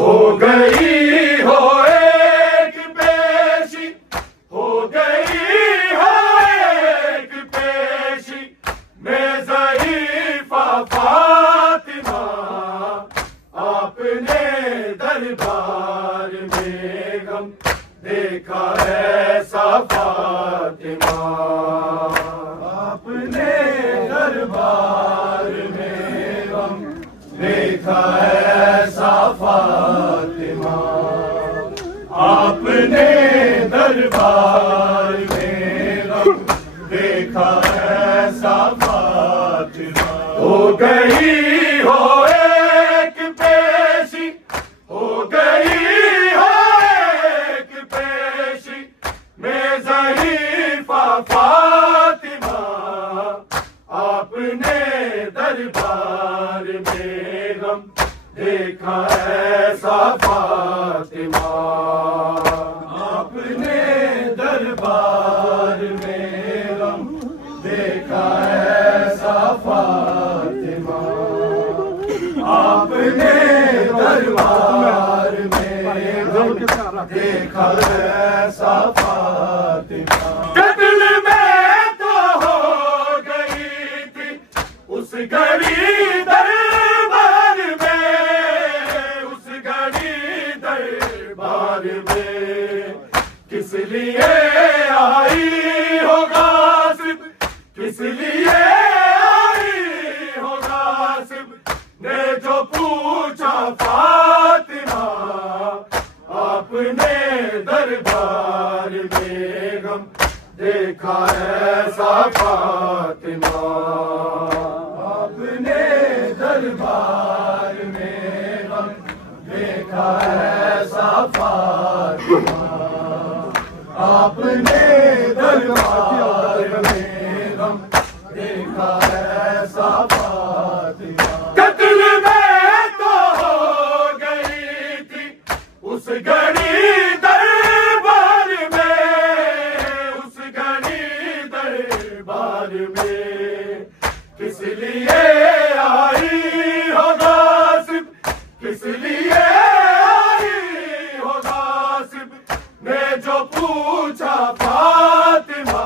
ہو گئی ہو ایک پیشی، ہو گئی ہو ایک پیشی میں ضعیفہ فاطمہ، آپ نے دربار میں غم دیکھا ایسا فاطمہ، آپ نے دربار میں غم دیکھا ایسا فاطمہ، آپ نے دربار میں غم دیکھا ایسا فاطمہ، ہو گئی ہو ایک پیشی، ہو گئی ہو ایک پیشی میں ضعیفہ فاطمہ، آپ نے دربار میں غم دیکھا ایسا فاطمہ، آپ نے دربار میں غم دیکھا ایسا فاطمہ، آپ نے دربار میں غم دیکھا ایسا فاطمہ، قتل میں تو ہو گئی تھی اس گھڑی دربار میں، اس گھڑی دربار میں، کس لیے آئی ہو غاصب، کس لیے آئی ہو غاصب نے جو پوچھا فاطمہ، آپ نے دربار میں غم دیکھا ایسا فاطمہ، آپ نے دربار میں غم دیکھا ایسا فاطمہ، آپ نے دربار میں غم دیکھا ایسا فاطمہ، قتل میں تو ہو گئی تھی اس گھڑی دربار میں، اس گھڑی دربار میں، کس لیے آئی ہو غاصب، کس لیے آئی ہو غاصب نے جو پوچھا فاطمہ،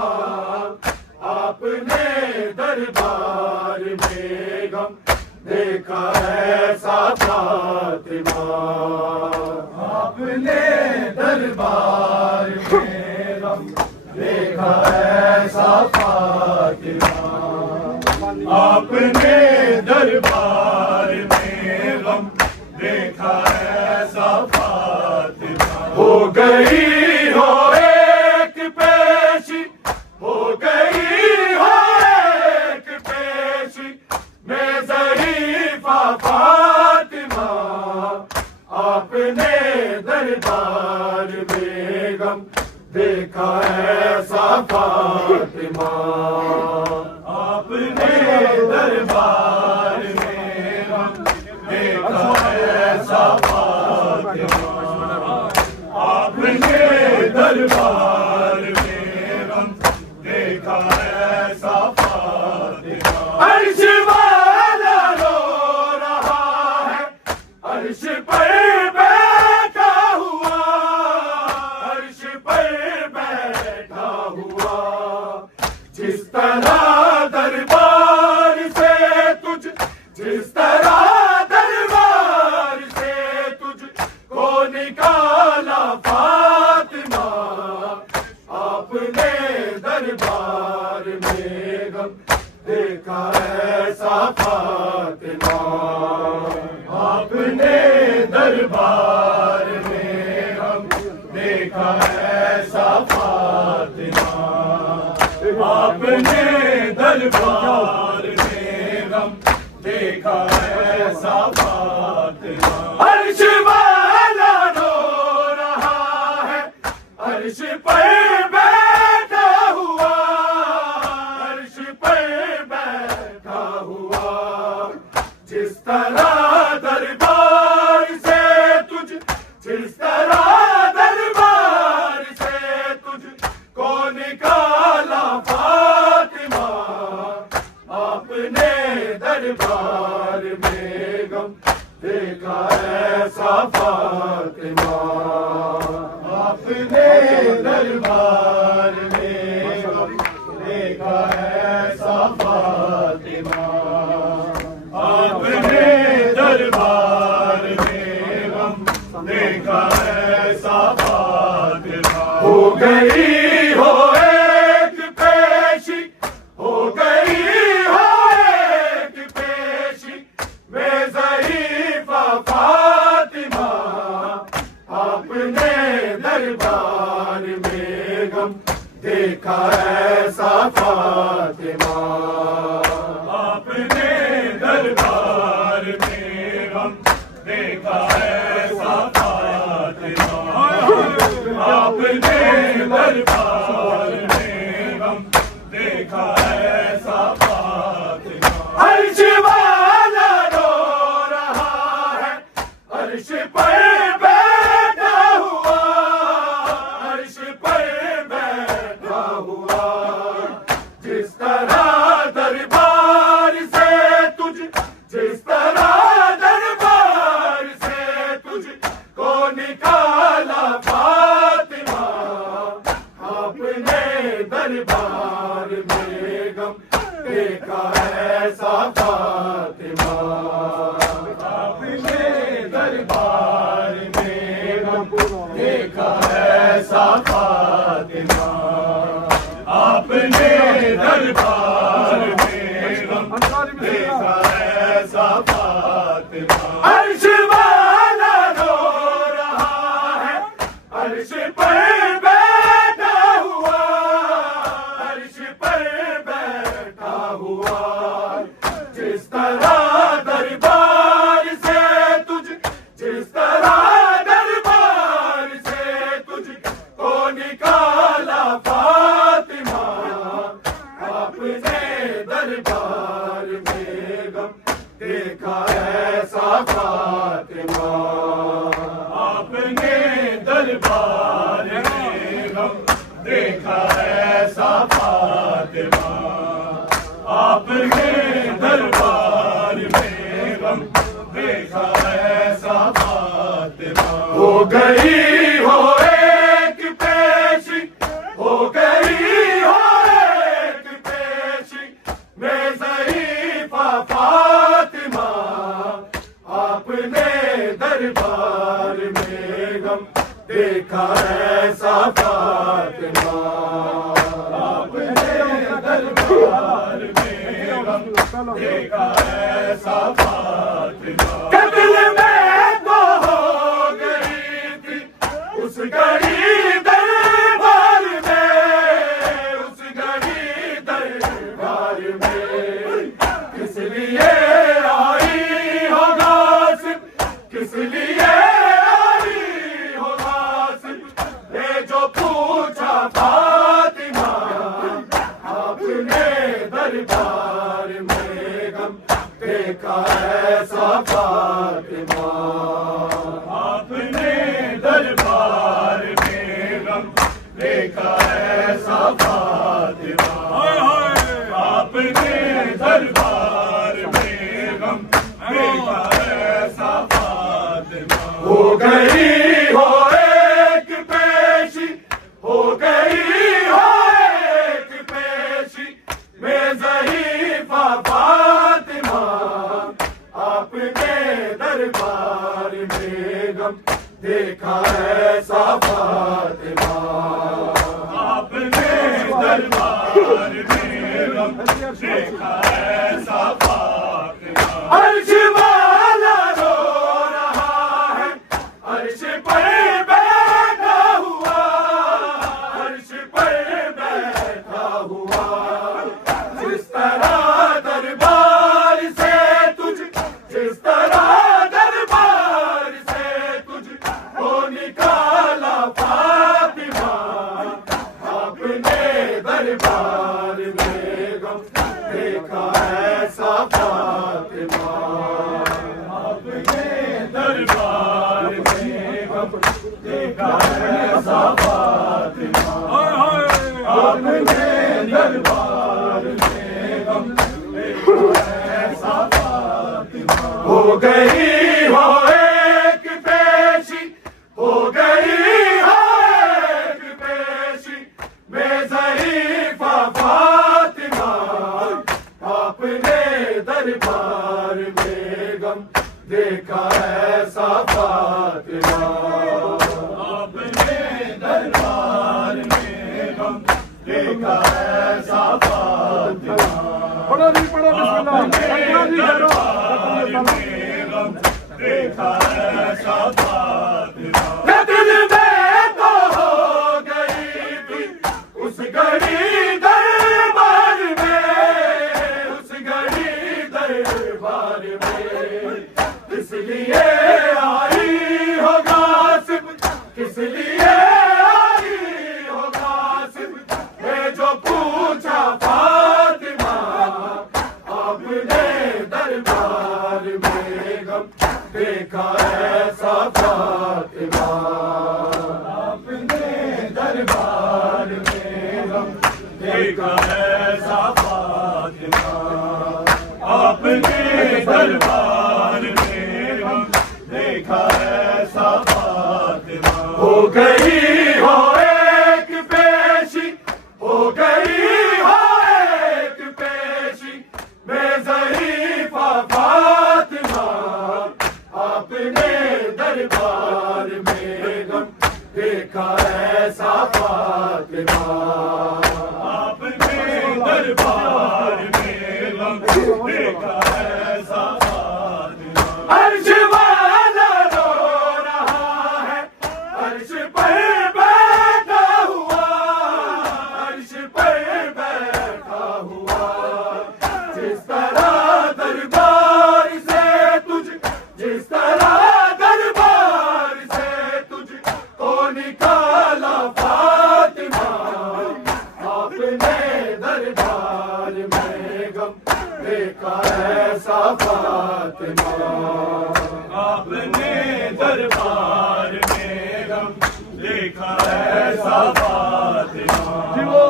آپ نے دربار میں غم دیکھا ایسا فاطمہ، آپ نے دربار میں غم دیکھا ایسا فاطمہ، آپ نے دربار میں غم دیکھا ایسا فاطمہ، ہو گئی ہو ایک پیشی، ہو گئی ہو ایک پیشی میں ضعیفہ فاطمہ، آپ نے دربار میں غم دیکھا ایسا فاطمہ، آپ نے دربار میں غم دیکھا ایسا فاطمہ، آپ نے دربار میں غم دیکھا ایسا فاطمہ، عرش والا رو رہا ہے، عرش پر بیٹھا ہوا، عرش پر بیٹھا ہوا، جس طرح دربار سے تجھ، جس طرح دربار سے تجھ کو نکالا فاطمہ، آپ نے دربار میں غم دیکھا ایسا فاطمہ، آپ نے دربار میں غم دیکھا ایسا فاطمہ، آپ نے دربار میں غم دیکھا ایسا فاطمہ، عرش والا رو رہا ہے، عرش پر بیٹھا ہوا، عرش پر بیٹھا ہوا، جس طرح دربار سے تجھ، جس طرح دربار سے تجھ کو نکالا فاطمہ، آپ نے دربار میں غم دیکھا ہے ایسا فاطمہ آپ نے دربار میں غم دیکھا ایسا فاطمہ آپ نے دربار میں غم دیکھا ایسا فاطمہ ہو گئی ہو ایک پیشی ہو گئی ہو ایک پیشی میں ضعیفہ فاطمہ آپ نے دربار میں غم دیکھا ایسا فاطمہ آپ نے دربار میں غم دیکھا ایسا فاطمہ آپ نے دربار میں غم دیکھا ایسا فاطمہ عرش والا رو رہا ہے عرش پر بیٹھا ہوا عرش پر بیٹھا ہوا جس طرح دربار سے تجھ جس طرح دربار سے تجھ کو نکالا فاطمہ آپ نے دربار میں غم دیکھا ایسا فاطمہ آپ نے دربار میں غم دیکھا ایسا فاطمہ آپ نے دربار میں غم دیکھا ایسا فاطمہ عرش والا رو رہا ہے عرش پر بیٹھا ہوا عرش پر بیٹھا ہوا جس طرح دربار سے تجھ جس طرح دربار سے تجھ کو نکالا فاطمہ آپ نے دربار میں غم دیکھا ایسا فاطمہ آپ نے دربار میں غم دیکھا ایسا فاطمہ آپ نے دربار میں غم دیکھا ایسا فاطمہ ہو گئی ہو ایک پیشی ہو گئی ہو ایک پیشی میں ضعیفہ فاطمہ آپ نے دربار میں غم دیکھا ایسا فاطمہ آپ نے دربار میں غم دیکھا ایسا فاطمہ قبل میں تو ہو گئی تھی اس گھڑی دربار میں اس گھڑی دربار میں کس لیے آئی ہو غاصب کس لیے آئی ہو غاصب یہ جو پوچھا فاطمہ آپ نے دربار میں غم دیکھا ایسا فاطمہ آپ نے دربار میں غم دیکھا ایسا فاطمہ آپ نے دربار میں غم دیکھا ایسا فاطمہ ہو گئی ہو ایک پیشی ہو گئی ہو ایک پیشی میں ضعیفہ فاطمہ آپ نے دربار میں غم دیکھا ایسا فاطمہ آپ نے دربار میں غم دیکھا ایسا فاطمہ عرش والا رو رہا ہے عرش پر بیٹھا ہوا عرش پر بیٹھا ہوا جس طرح دربار سے تجھ جس طرح دربار سے تجھ کو نکالا فاطمہ آپ نے دربار میں غم دیکھا ایسا فاطمہ آپ نے دربار میں غم دیکھا ایسا فاطمہ آپ نے دربار میں غم دیکھا ایسا فاطمہ ہو گئی ہو ایک فاطمہ آپ نے دربار میں غم دیکھا ایسا فاطمہ پڑھو جی پڑھو بسم اللہ دربار میں غم دیکھا ایسا فاطمہ دل میں تو ہو گئی تھی اس گھڑی دربار میں اس گھڑی دربار میں کس لیے آئی ہو غاصب کس لیے آئی ہو غاصب ہے جو پوچھا فاطمہ آپ نے دربار میں غم دیکھا ایسا فاطمہ آپ نے دربار میں غم دیکھا ایسا فاطمہ آپ نے دربار میں غم دیکھا ایسا فاطمہ ہو گئی ہو ایک پیشی ہو گئی ہو ایک پیشی میں ضعیفہ فاطمہ آپ نے دربار میں غم دیکھا ایسا فاطمہ آپ نے دربار میں غم دیکھا ایسا فاطمہ عرش والا رو رہا ہے عرش پر بیٹھا ہوا عرش پر بیٹھا ہوا جس طرح دربار سے تجھ جس طرح دربار سے تجھ کو نکالا فاطمہ آپ نے دربار میں غم دیکھا ایسا فاطمہ آپ نے دربار میں غم دیکھا ایسا فاطمہ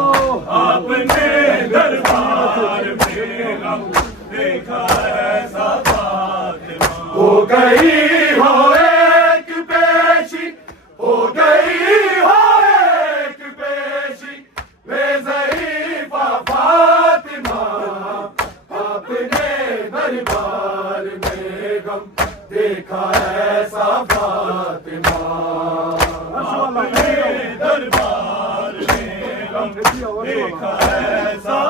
آپ نے دربار میں غم دیکھا ایسا فاطمہ ہو گئی ہو ایک پیشی ہو گئی ہو ایک پیشی میں ضعیفہ فاطمہ آپ نے دربار میں غم دیکھا ایسا فاطمہ آپ نے دربار میں غم دیکھا ایسا